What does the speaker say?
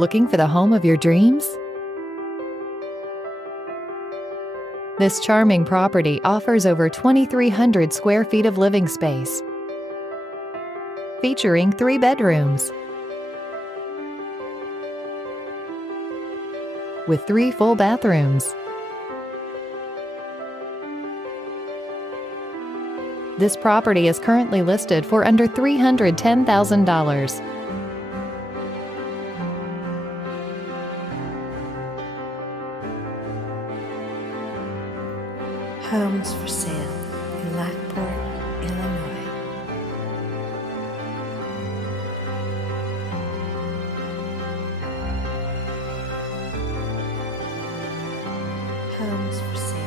Looking for the home of your dreams? This charming property offers over 2,300 square feet of living space, featuring 3 bedrooms with 3 full bathrooms. This property is currently listed for under $310,000. Homes for sale in Lockport, Illinois. Homes for sale.